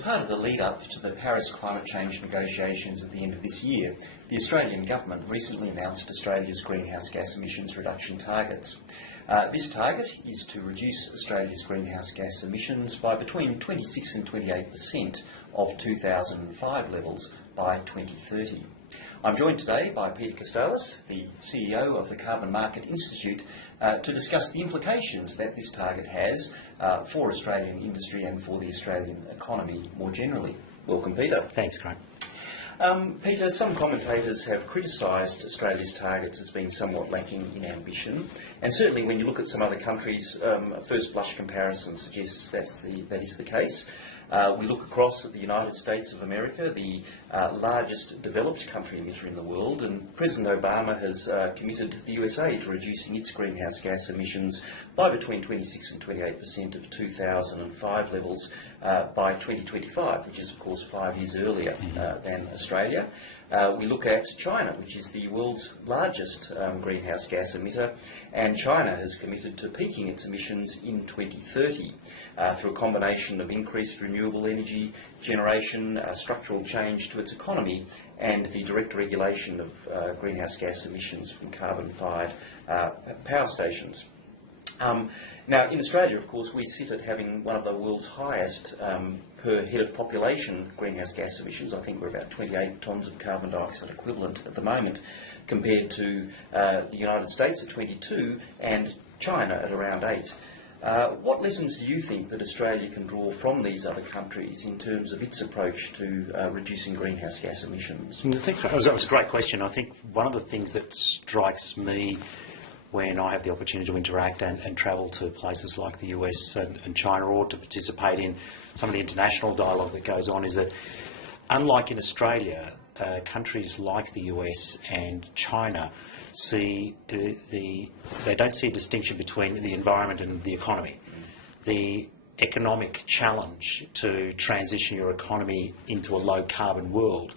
part of the lead-up to the Paris climate change negotiations at the end of this year, the Australian Government recently announced Australia's greenhouse gas emissions reduction targets. This target is to reduce Australia's greenhouse gas emissions by between 26 and 28% of 2005 levels by 2030. I'm joined today by Peter Castellas, the CEO of the Carbon Market Institute, to discuss the implications that this target has for Australian industry and for the Australian economy more generally. Welcome, Peter. Thanks, Craig. Peter, some commentators have criticised Australia's targets as being somewhat lacking in ambition, and certainly when you look at some other countries, a first blush comparison suggests that is the case. We look across at the United States of America, the largest developed country emitter in the world, and President Obama has committed the USA to reducing its greenhouse gas emissions by between 26 and 28% of 2005 levels by 2025, which is of course 5 years earlier than Australia. We look at China, which is the world's largest greenhouse gas emitter, and China has committed to peaking its emissions in 2030 through a combination of increased renewable energy generation, structural change to its economy, and the direct regulation of greenhouse gas emissions from carbon-fired power stations. Now, in Australia, of course, we sit at having one of the world's highest per head of population greenhouse gas emissions. I think we're about 28 tonnes of carbon dioxide equivalent at the moment, compared to the United States at 22 and China at around 8. What lessons do you think that Australia can draw from these other countries in terms of its approach to reducing greenhouse gas emissions? I think that was a great question. I think one of the things that strikes me when I have the opportunity to interact and travel to places like the US and China, or to participate in some of the international dialogue that goes on, is that unlike in Australia, countries like the US and China they don't see a distinction between the environment and the economy. The economic challenge to transition your economy into a low carbon world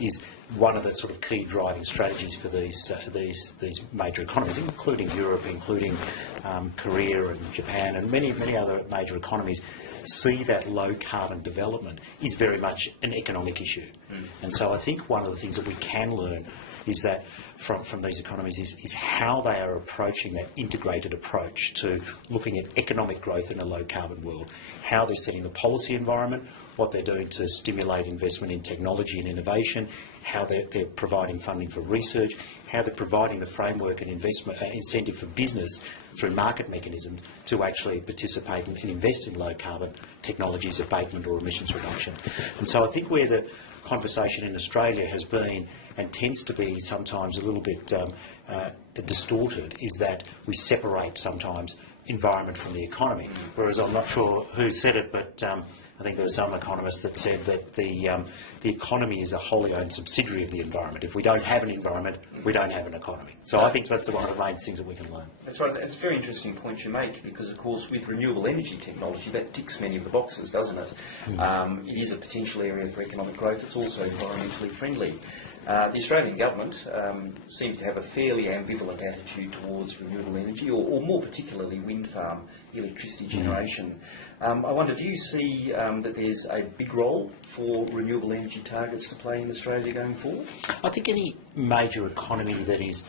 is one of the sort of key driving strategies for these major economies, including Europe, including Korea and Japan, and many other major economies, see that low carbon development is very much an economic issue. And so I think one of the things that we can learn is that from these economies is how they are approaching that integrated approach to looking at economic growth in a low carbon world, how they're setting the policy environment, what they're doing to stimulate investment in technology and innovation, how they're providing funding for research, how they're providing the framework and investment incentive for business through market mechanisms to actually participate and invest in low carbon technologies, abatement or emissions reduction. And so I think where the conversation in Australia has been, and tends to be sometimes a little bit distorted, is that we separate sometimes environment from the economy. Whereas I'm not sure who said it, but I think there was some economist that said that the economy is a wholly owned subsidiary of the environment. If we don't have an environment, we don't have an economy. So I think that's one of the main things that we can learn. That's right. That's a very interesting point you make, because of course with renewable energy technology that ticks many of the boxes, doesn't it? It is a potential area for economic growth. It's also environmentally friendly. The Australian Government seems to have a fairly ambivalent attitude towards renewable energy, or more particularly wind farm electricity generation. I wonder, do you see that there's a big role for renewable energy targets to play in Australia going forward? I think any major economy that is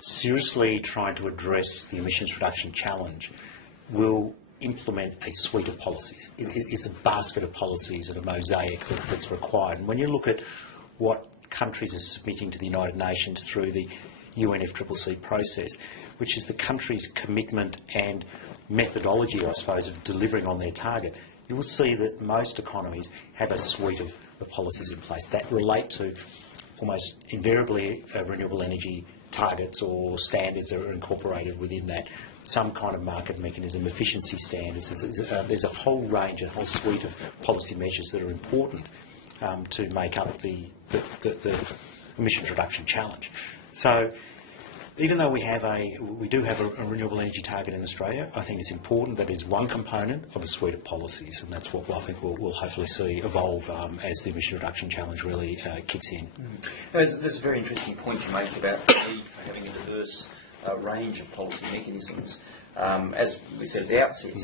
seriously trying to address the emissions reduction challenge will implement a suite of policies. It's a basket of policies and a mosaic that's required. And when you look at what countries are submitting to the United Nations through the UNFCCC process, which is the country's commitment and methodology, I suppose, of delivering on their target, you will see that most economies have a suite of policies in place that relate to almost invariably renewable energy targets or standards that are incorporated within that, some kind of market mechanism, efficiency standards. There's a whole range, a whole suite of policy measures that are important to make up the emissions reduction challenge. So even though we do have a renewable energy target in Australia, I think it's important that it's one component of a suite of policies, and that's what I think we'll hopefully see evolve as the emission reduction challenge really kicks in. There's a very interesting point you make about the need for having a diverse range of policy mechanisms. As we said at the outset,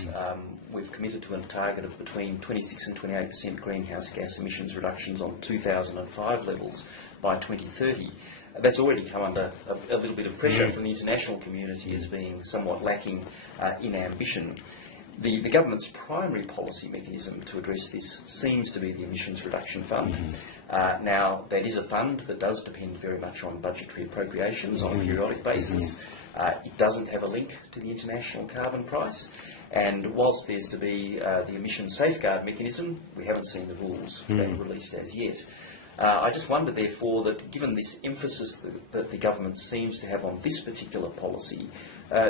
we've committed to a target of between 26 and 28% greenhouse gas emissions reductions on 2005 levels by 2030. That's already come under a little bit of pressure from the international community as being somewhat lacking in ambition. The government's primary policy mechanism to address this seems to be the Emissions Reduction Fund. Now, that is a fund that does depend very much on budgetary appropriations on a periodic basis. It doesn't have a link to the international carbon price. And whilst there's to be the emission safeguard mechanism, we haven't seen the rules being released as yet. I just wonder, therefore, that given this emphasis that the government seems to have on this particular policy,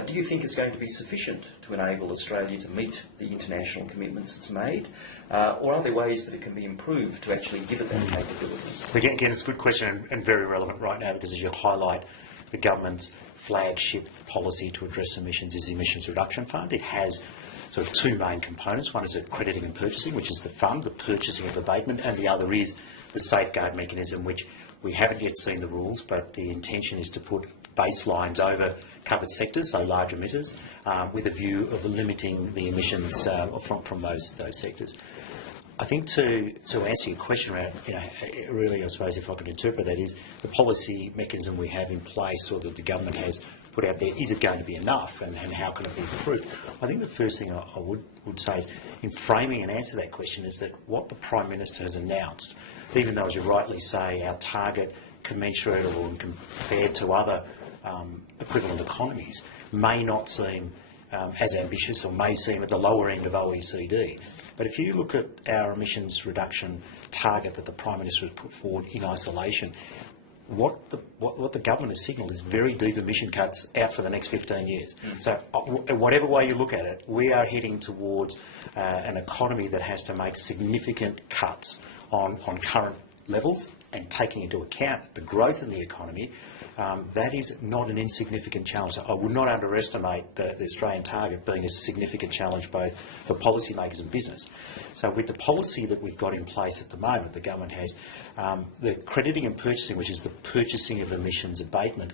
do you think it's going to be sufficient to enable Australia to meet the international commitments it's made? Or are there ways that it can be improved to actually give it that capability? Again, it's a good question and very relevant right now, because as you highlight, the government's flagship policy to address emissions is the Emissions Reduction Fund. It has sort of two main components. One is accrediting and purchasing, which is the fund, the purchasing of abatement, and the other is the safeguard mechanism, which we haven't yet seen the rules, but the intention is to put baselines over covered sectors, so large emitters, with a view of limiting the emissions from those sectors. I think to answer your question around, really, I suppose if I could interpret that, is the policy mechanism we have in place or that the government has put out there, is it going to be enough, and how can it be improved? I think the first thing I would say in framing and answer that question is that what the Prime Minister has announced, even though, as you rightly say, our target commensurate or compared to other equivalent economies may not seem as ambitious, or may seem at the lower end of OECD. But if you look at our emissions reduction target that the Prime Minister has put forward in isolation, what the government has signalled is very deep emission cuts out for the next 15 years. So whatever way you look at it, we are heading towards an economy that has to make significant cuts on current levels, and taking into account the growth in the economy. That is not an insignificant challenge. I would not underestimate the Australian target being a significant challenge both for policymakers and business. So with the policy that we've got in place at the moment, the government has the crediting and purchasing, which is the purchasing of emissions abatement,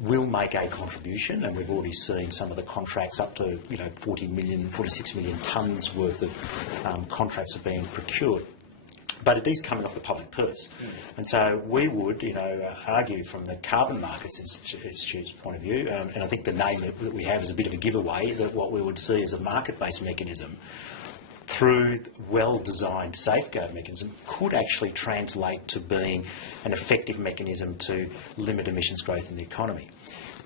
will make a contribution, and we've already seen some of the contracts up to 46 million tonnes worth of contracts are being procured. But it is coming off the public purse. And so we would, argue from the Carbon Markets Institute's point of view, and I think the name that we have is a bit of a giveaway, that what we would see as a market-based mechanism through well-designed safeguard mechanism could actually translate to being an effective mechanism to limit emissions growth in the economy.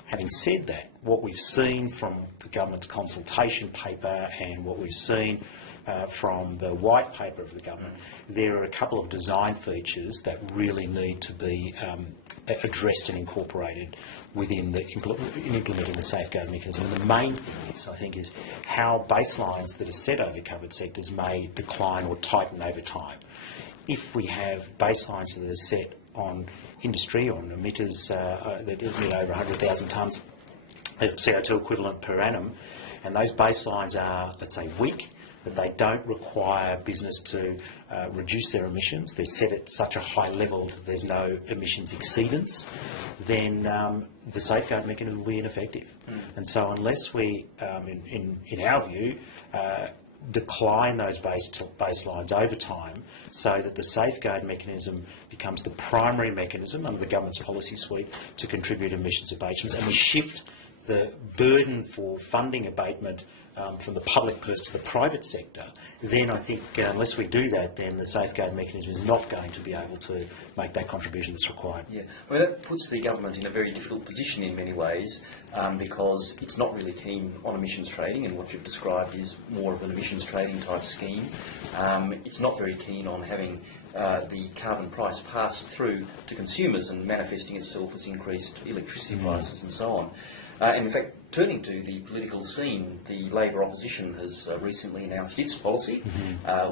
Having said that, what we've seen from the government's consultation paper and what we've seen from the white paper of the government, there are a couple of design features that really need to be addressed and incorporated within in implementing the safeguard mechanism. And the main piece, I think, is how baselines that are set over covered sectors may decline or tighten over time. If we have baselines that are set on industry, on emitters that emit over 100,000 tonnes of CO2 equivalent per annum, and those baselines are, let's say, weak, that they don't require business to reduce their emissions, they're set at such a high level that there's no emissions exceedance, then the safeguard mechanism will be ineffective. And so unless we, in our view, decline those baselines over time so that the safeguard mechanism becomes the primary mechanism under the government's policy suite to contribute emissions abatements, and we shift the burden for funding abatement from the public purse to the private sector, then I think unless we do that, then the safeguard mechanism is not going to be able to make that contribution that's required. Yeah, well, that puts the government in a very difficult position in many ways because it's not really keen on emissions trading, and what you've described is more of an emissions trading type scheme. It's not very keen on having the carbon price passed through to consumers and manifesting itself as increased electricity prices and so on. And in fact, turning to the political scene, the Labor opposition has recently announced its policy,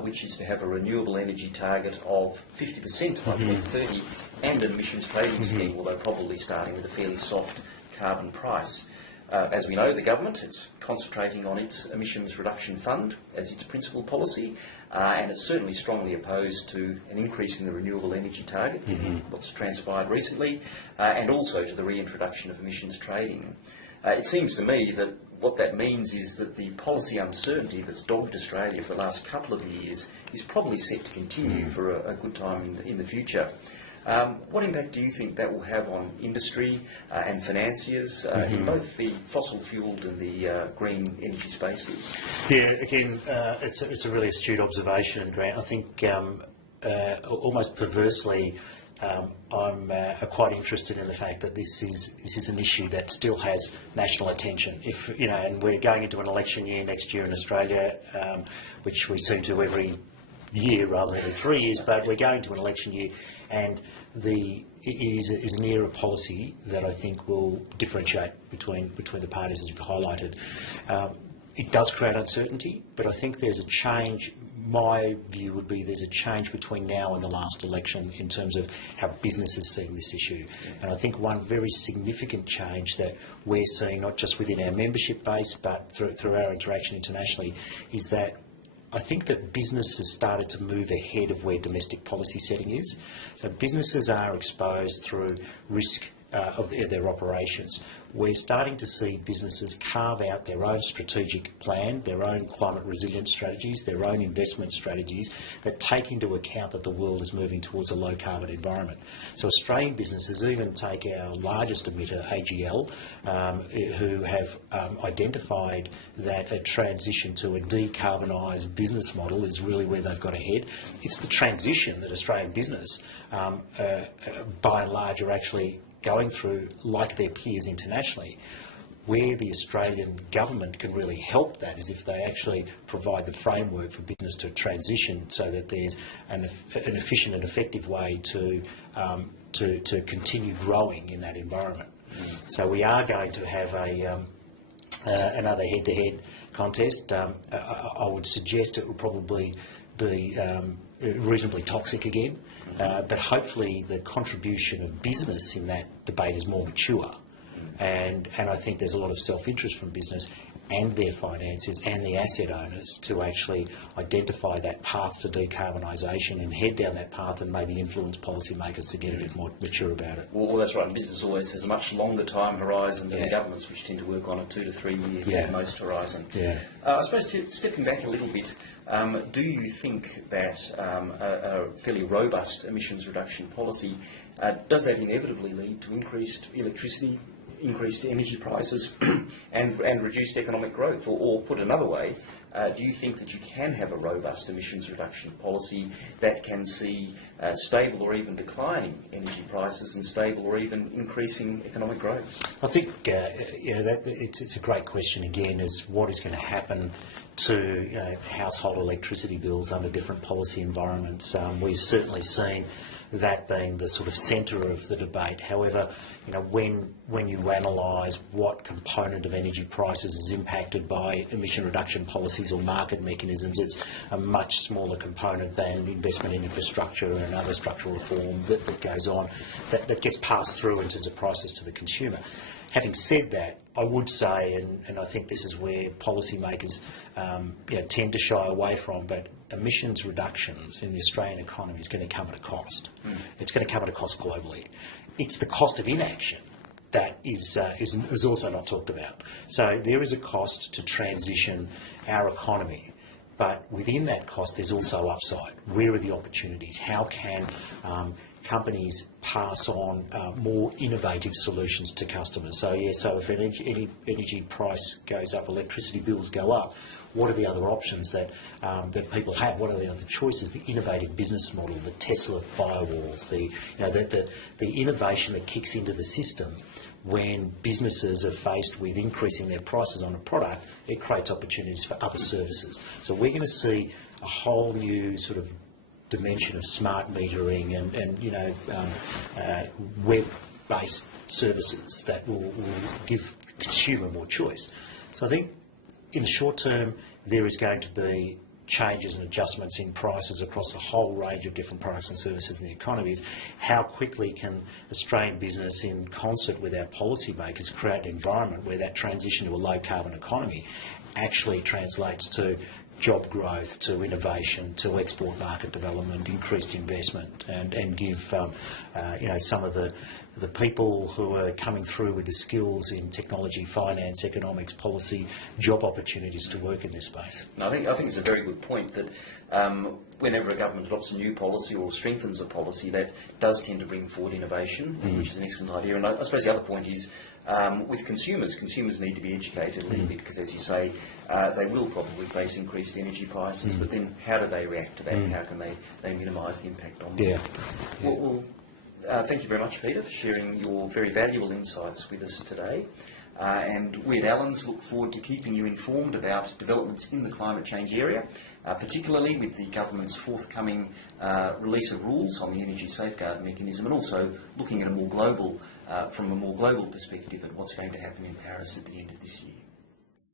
which is to have a renewable energy target of 50% by 2030 and an emissions trading scheme, although probably starting with a fairly soft carbon price. As we know, the government is concentrating on its emissions reduction fund as its principal policy, and it's certainly strongly opposed to an increase in the renewable energy target, given what's transpired recently, and also to the reintroduction of emissions trading. It seems to me that what that means is that the policy uncertainty that's dogged Australia for the last couple of years is probably set to continue for a good time in the future. What impact do you think that will have on industry and financiers in both the fossil-fuelled and the green energy spaces? Yeah, again, it's a really astute observation, Grant. I think almost perversely, I'm quite interested in the fact that this is an issue that still has national attention. And we're going into an election year next year in Australia, which we seem to every year rather than every 3 years, but we're going to an election year, and it is an era of policy that I think will differentiate between the parties, as you've highlighted. It does create uncertainty, but I think there's a change. My view would be there's a change between now and the last election in terms of how businesses see this issue. And I think one very significant change that we're seeing, not just within our membership base, but through our interaction internationally, is that I think that business has started to move ahead of where domestic policy setting is. So businesses are exposed through risk of their operations. We're starting to see businesses carve out their own strategic plan, their own climate resilience strategies, their own investment strategies that take into account that the world is moving towards a low carbon environment. So Australian businesses, even take our largest emitter, AGL, who have identified that a transition to a decarbonised business model is really where they've got to head. It's the transition that Australian business, by and large, are actually going through, like their peers internationally. Where the Australian government can really help that is if they actually provide the framework for business to transition so that there's an efficient and effective way to continue growing in that environment. So we are going to have another head-to-head contest. I would suggest it will probably be reasonably toxic again. But hopefully the contribution of business in that debate is more mature. And I think there's a lot of self-interest from business and their financiers and the asset owners to actually identify that path to decarbonisation and head down that path and maybe influence policymakers to get a bit more mature about it. Well, that's right. And business always has a much longer time horizon than the governments, which tend to work on a 2 to 3 year at most horizon. I suppose, stepping back a little bit, do you think that a fairly robust emissions reduction policy, does that inevitably lead to increased electricity, increased energy prices and reduced economic growth? Or put another way, do you think that you can have a robust emissions reduction policy that can see stable or even declining energy prices and stable or even increasing economic growth? I think it's a great question again, is what is going to happen to household electricity bills under different policy environments. We've certainly seen that being the sort of centre of the debate. However, when you analyse what component of energy prices is impacted by emission reduction policies or market mechanisms, it's a much smaller component than investment in infrastructure and other structural reform that goes on, that gets passed through in terms of prices to the consumer. Having said that, I would say, and I think this is where policymakers tend to shy away from, but emissions reductions in the Australian economy is going to come at a cost. It's going to come at a cost globally. It's the cost of inaction that is also not talked about. So there is a cost to transition our economy, but within that cost there's also upside. Where are the opportunities? How can companies pass on more innovative solutions to customers? So if energy price goes up, electricity bills go up, what are the other options that people have? What are the other choices? The innovative business model, the Tesla firewalls, the innovation that kicks into the system when businesses are faced with increasing their prices on a product, it creates opportunities for other services. So we're going to see a whole new sort of dimension of smart metering and web-based services that will give the consumer more choice. So I think in the short term there is going to be changes and adjustments in prices across a whole range of different products and services in the economy. Is how quickly can Australian business, in concert with our policymakers, create an environment where that transition to a low carbon economy actually translates to job growth, to innovation, to export market development, increased investment, and give some of the the people who are coming through with the skills in technology, finance, economics, policy, job opportunities to work in this space. No, I think it's a very good point that whenever a government adopts a new policy or strengthens a policy, that does tend to bring forward innovation, which is an excellent idea. And I suppose the other point is with consumers need to be educated a little bit because, as you say, they will probably face increased energy prices, but then how do they react to that and how can they minimise the impact on them? Yeah. Well, thank you very much, Peter, for sharing your very valuable insights with us today. And we at Allens look forward to keeping you informed about developments in the climate change area, particularly with the government's forthcoming release of rules on the energy safeguard mechanism, and also looking at a more global, from a more global perspective at what's going to happen in Paris at the end of this year.